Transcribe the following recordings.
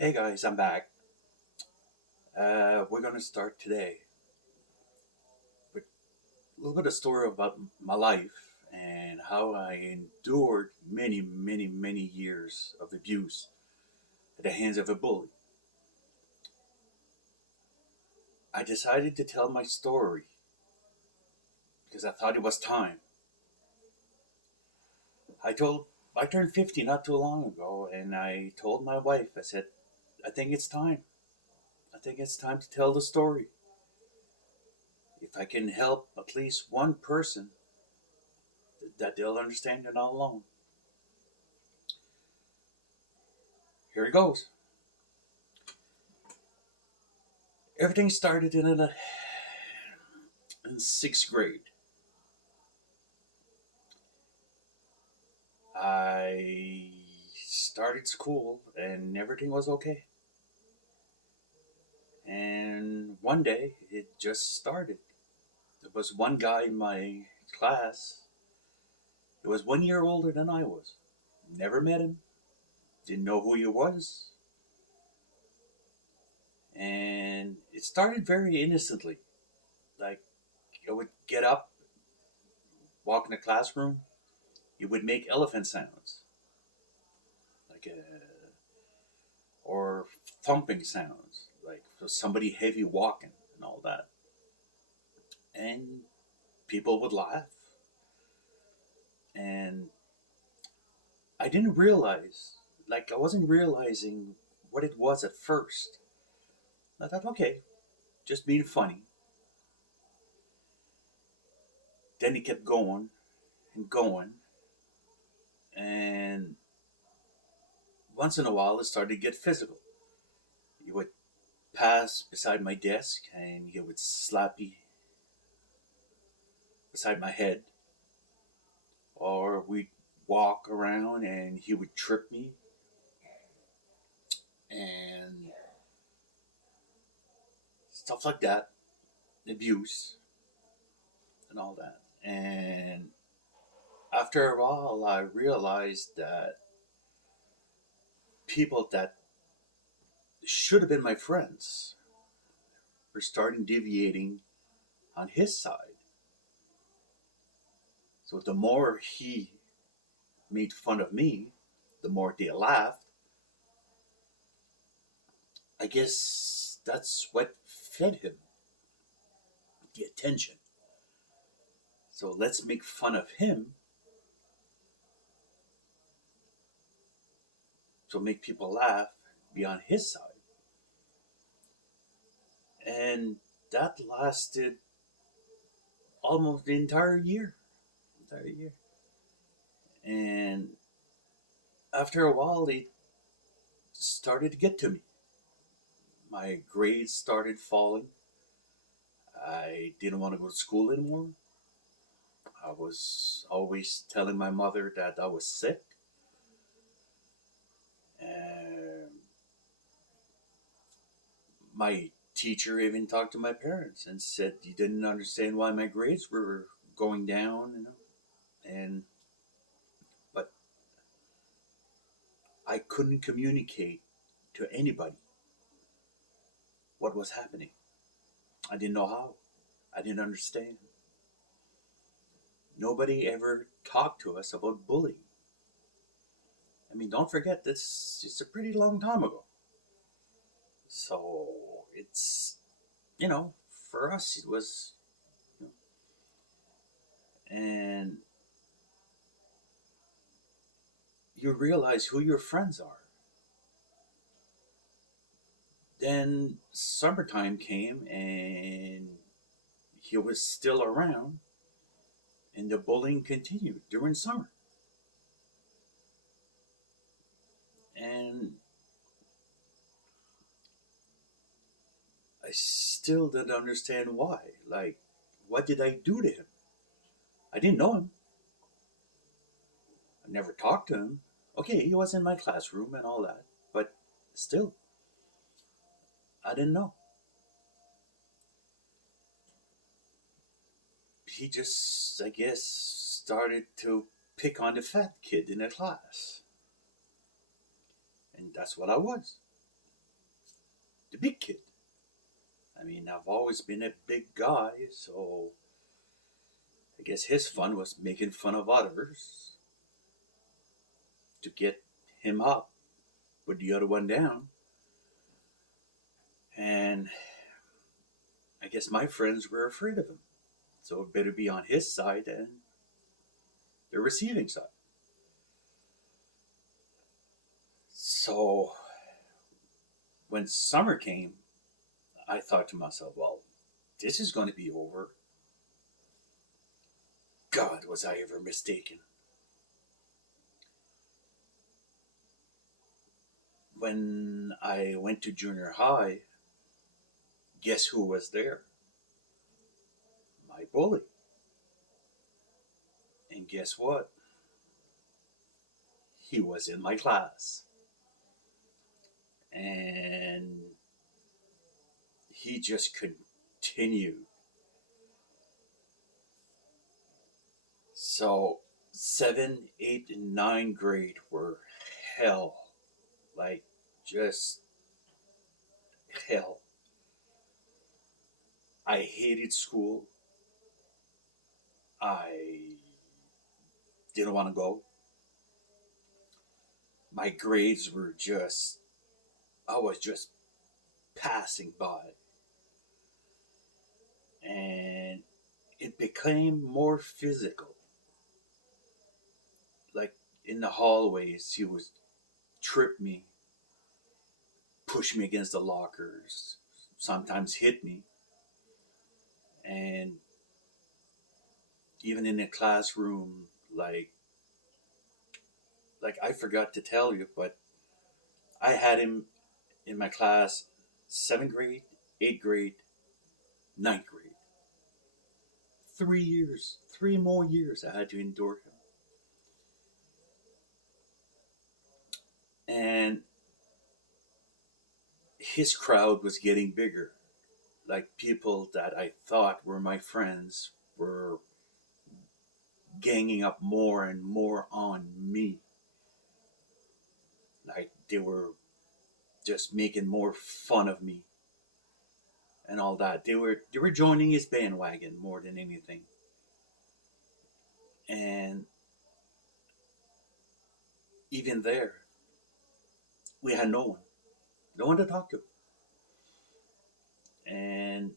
Hey guys, I'm back. We're gonna start today with a little bit of story about my life and how I endured many, many, many years of abuse at the hands of a bully. I decided to tell my story because I thought it was time. I told I turned 50 not too long ago, and I told my wife, I said, I think it's time. I think it's time to tell the story. If I can help at least one person, that they'll understand they're not alone. Here it goes. Everything started in sixth grade. I started school and everything was okay. And one day it just started. There was one guy in my class that was 1 year older than I was. Never met him, didn't know who he was. And it started very innocently. Like, I would get up, walk in the classroom, he would make elephant sounds, like or thumping sounds, like somebody heavy walking and all that. And people would laugh. And I didn't realize, like, I wasn't realizing what it was at first. I thought, okay, just being funny. Then he kept going and going. And once in a while, it started to get physical. He would pass beside my desk and he would slap me beside my head. Or we'd walk around and he would trip me and stuff like that. Abuse and all that. And after a while, I realized that people that should have been my friends were starting deviating on his side. So the more he made fun of me, the more they laughed. I guess that's what fed him the attention. So let's make fun of him, so make people laugh, be on his side. And that lasted almost the entire year. Entire year. And after a while, they started to get to me. My grades started falling. I didn't want to go to school anymore. I was always telling my mother that I was sick. And my teacher even talked to my parents and said he didn't understand why my grades were going down, and but I couldn't communicate to anybody what was happening. I didn't know how. I didn't understand. Nobody ever talked to us about bullying. I mean, don't forget this. It's a pretty long time ago. So it's, for us it was, you know, and you realize who your friends are. Then summertime came and he was still around, and the bullying continued during summer. And I still didn't understand why. Like, what did I do to him? I didn't know him. I never talked to him. Okay, he was in my classroom and all that, but still, I didn't know. He just, I guess, started to pick on the fat kid in the class. And that's what I was. the big kid. I mean, I've always been a big guy, so I guess his fun was making fun of others to get him up, put the other one down. And I guess my friends were afraid of him. So it better be on his side than the receiving side. So when summer came, I thought to myself, well, this is going to be over. God, was I ever mistaken. When I went to junior high, guess who was there? My bully. And guess what? He was in my class. And he just continued. So 7, 8, and 9 grade were hell. Like, just hell. I hated school. I didn't want to go. My grades were just, I was just passing by. And it became more physical. Like in the hallways, he would trip me, push me against the lockers, sometimes hit me. And even in the classroom, like I forgot to tell you, but I had him in my class 7th grade, 8th grade, 9th grade. 3 years, 3 more years I had to endure him. And his crowd was getting bigger. Like people that I thought were my friends were ganging up more and more on me. Like they were just making more fun of me and all that. They were joining his bandwagon more than anything. And even there, we had no one to talk to. And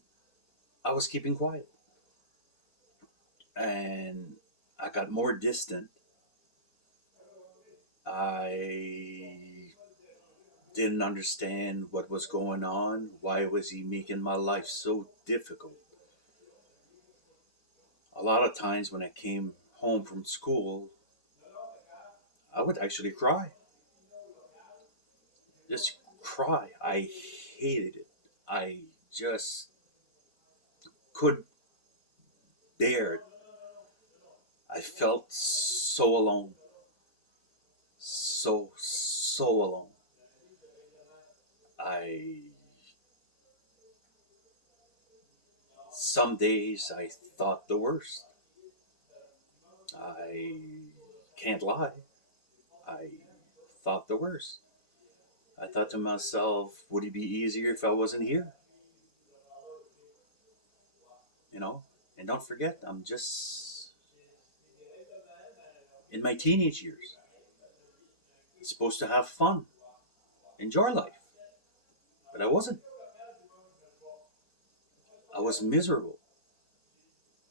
I was keeping quiet. And I got more distant. I didn't understand what was going on. Why was he making my life so difficult? A lot of times when I came home from school, I would actually cry. Just cry. I hated it. I just couldn't bear it. I felt so alone. So alone. I Some days I thought the worst. I can't lie. I thought the worst. I thought to myself, would it be easier if I wasn't here? You know? And don't forget, I'm just in my teenage years. Supposed to have fun, enjoy life. But I wasn't. I was miserable.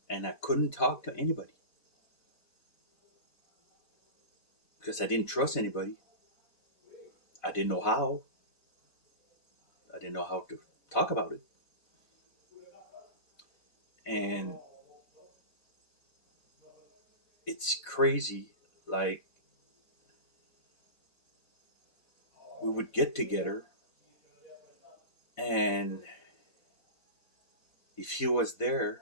And I couldn't talk to anybody. Because I didn't trust anybody. I didn't know how. I didn't know how to talk about it. And it's crazy. Like, we would get together, and if he was there,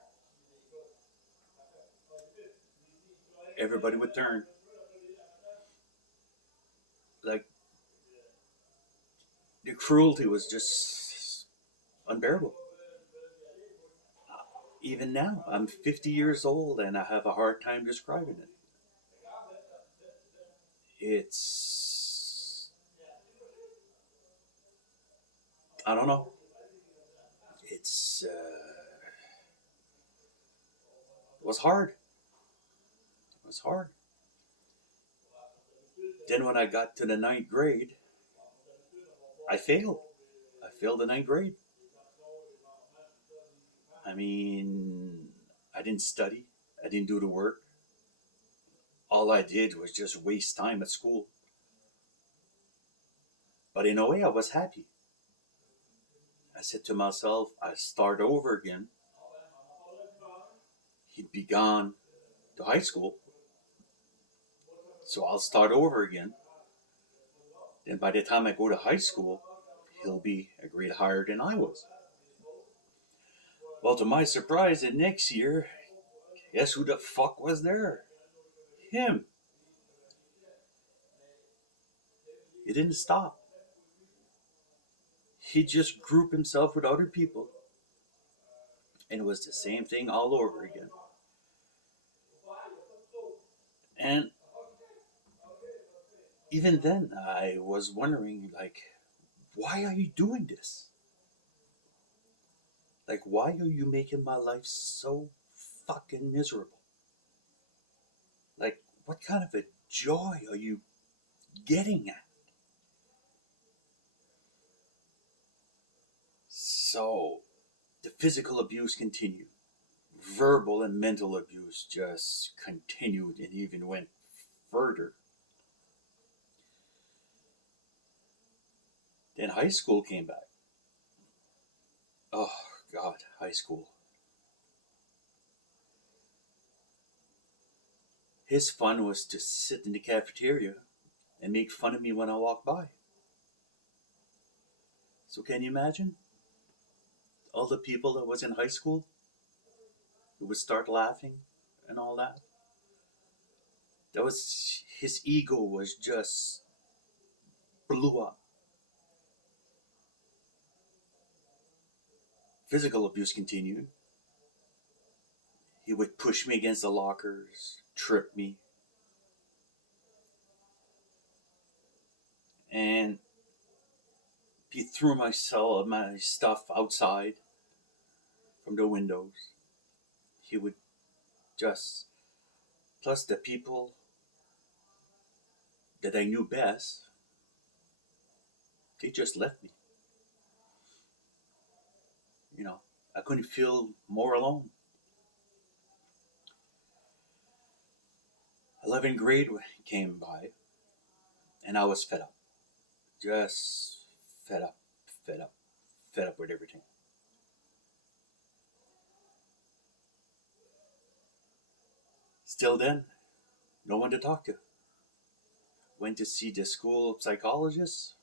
everybody would turn. Like, the cruelty was just unbearable. Even now, I'm 50 years old and I have a hard time describing it. It's I don't know. It was hard. It was hard. Then when I got to the ninth grade, I failed. I failed the ninth grade. I mean, I didn't study. I didn't do the work. All I did was just waste time at school. But in a way, I was happy. I said to myself, I start over again. He'd be gone to high school, so I'll start over again. Then by the time I go to high school, he'll be a grade higher than I was. Well, to my surprise, the next year, guess who the fuck was there? Him. He didn't stop. He just grouped himself with other people, and it was the same thing all over again. And even then, I was wondering, like, why are you doing this? Like, why are you making my life so fucking miserable? Like, what kind of a joy are you getting at? So, the physical abuse continued. Verbal and mental abuse just continued and even went further. Then high school came back. Oh, God, high school. His fun was to sit in the cafeteria and make fun of me when I walked by. So can you imagine? All the people that was in high school who would start laughing and all that. That was his ego was just blew up. Physical abuse continued. He would push me against the lockers, trip me, and he threw my stuff outside from the windows. He would just plus the people that I knew best, they just left me. You know, I couldn't feel more alone. 11th grade came by, and I was fed up. Just fed up, fed up, fed up with everything. Still then, no one to talk to. Went to see the school psychologist.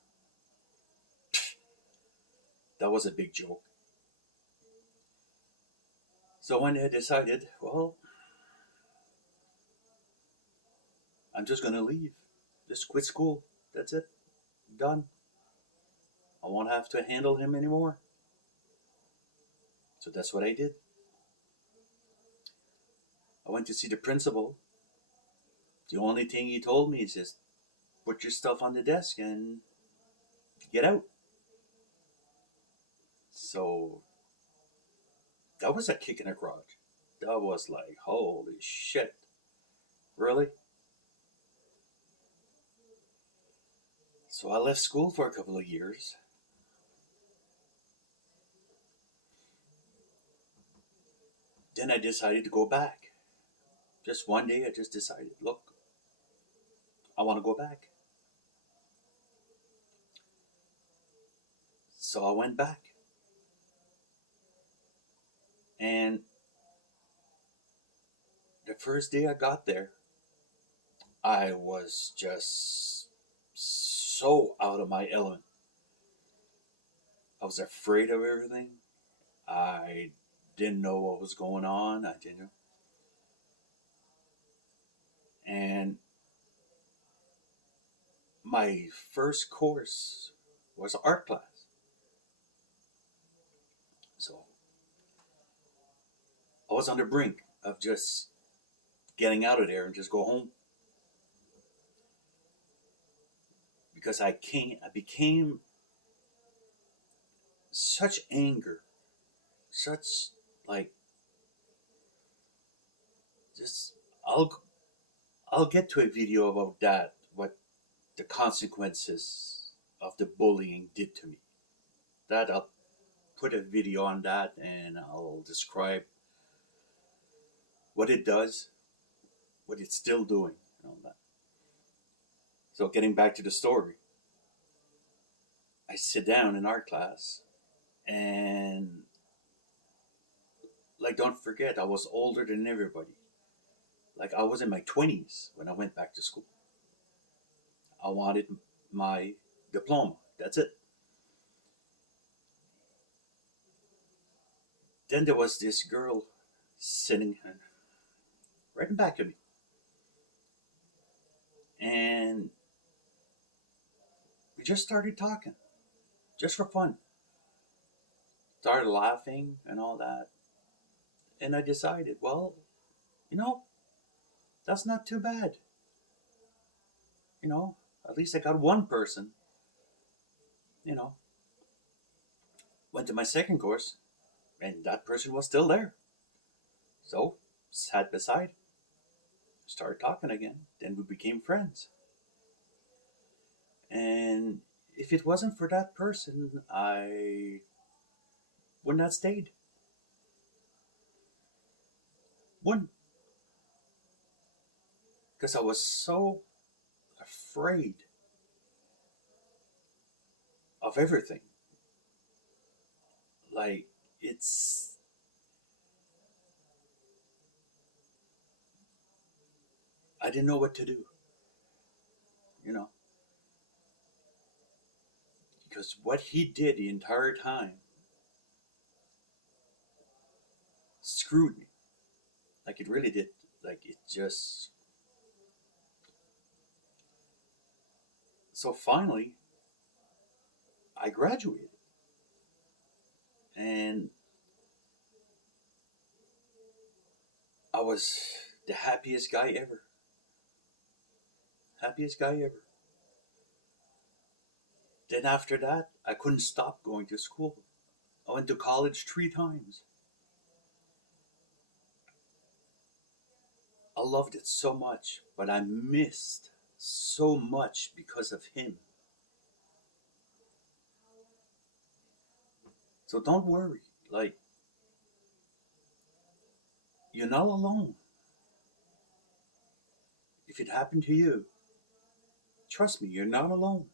That was a big joke. So when I decided, well, I'm just gonna leave. Just quit school. That's it. Done. I won't have to handle him anymore. So that's what I did. I went to see the principal. The only thing he told me is just put your stuff on the desk and get out. So that was a kick in the crotch. That was like, holy shit. Really? So I left school for a couple of years. Then I decided to go back. Just one day I just decided, look, I want to go back. So I went back. And the first day I got there, I was just so out of my element. I was afraid of everything. I didn't know what was going on. I didn't. And my first course was art class. So I was on the brink of just getting out of there and just go home. Because I became such anger, such like just I'll I'll get to a video about that. What the consequences of the bullying did to me. That I'll put a video on that and I'll describe what it does, what it's still doing, and all that. So getting back to the story, I sit down in art class and like don't forget I was older than everybody. Like I was in my 20s when I went back to school. I wanted my diploma. That's it. Then there was this girl sitting right in back of me. And we just started talking, just for fun. Started laughing and all that. And I decided, well, you know, that's not too bad. You know, at least I got one person, you know. Went to my second course, and that person was still there. So, sat beside, started talking again. Then we became friends. And if it wasn't for that person, I wouldn't have stayed. Wouldn't. Because I was so afraid of everything. Like, it's. I didn't know what to do, you know. Because what he did the entire time screwed me. Like, it really did. Like, it just. So finally, I graduated. And I was the happiest guy ever. Happiest guy ever. Then after that, I couldn't stop going to school. I went to college 3 times. I loved it so much, but I missed so much because of him. So don't worry. Like, you're not alone. If it happened to you, trust me, you're not alone.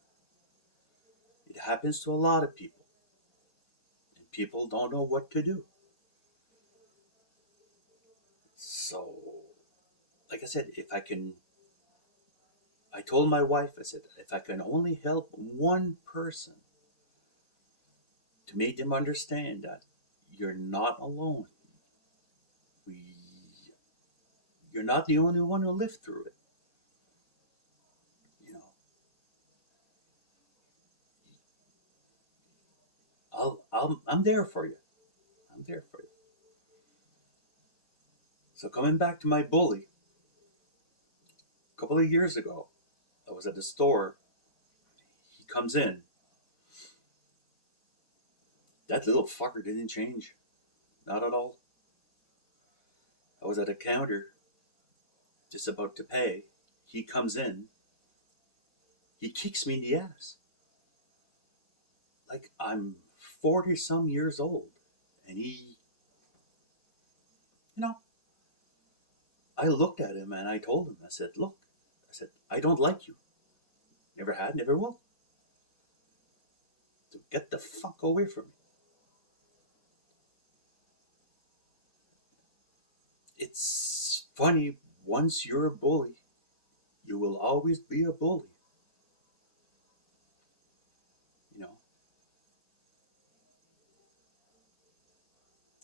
It happens to a lot of people. And people don't know what to do. So, like I said, I told my wife, I said, if I can only help one person to make them understand that you're not alone, we, you're not the only one who lived through it. You know, I'm there for you. I'm there for you. So coming back to my bully, a couple of years ago, I was at the store. He comes in. That little fucker didn't change, not at all. I was at a counter, just about to pay. He comes in. He kicks me in the ass. Like I'm 40 some years old. And you know, I looked at him and I told him, I said, look, I said, I don't like you. Never had, never will. So get the fuck away from me. It's funny, once you're a bully, you will always be a bully. You know?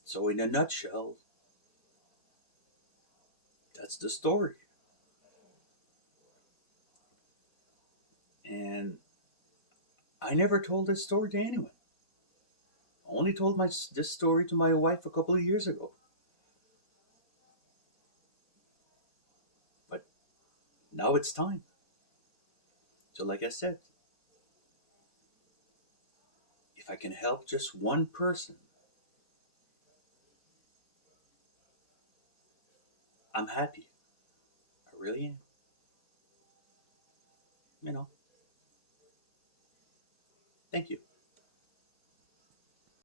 So in a nutshell, that's the story. And I never told this story to anyone. I only told this story to my wife a couple of years ago. But now it's time. So like I said, if if I can help just one person, I'm happy. I really am. You know, thank you.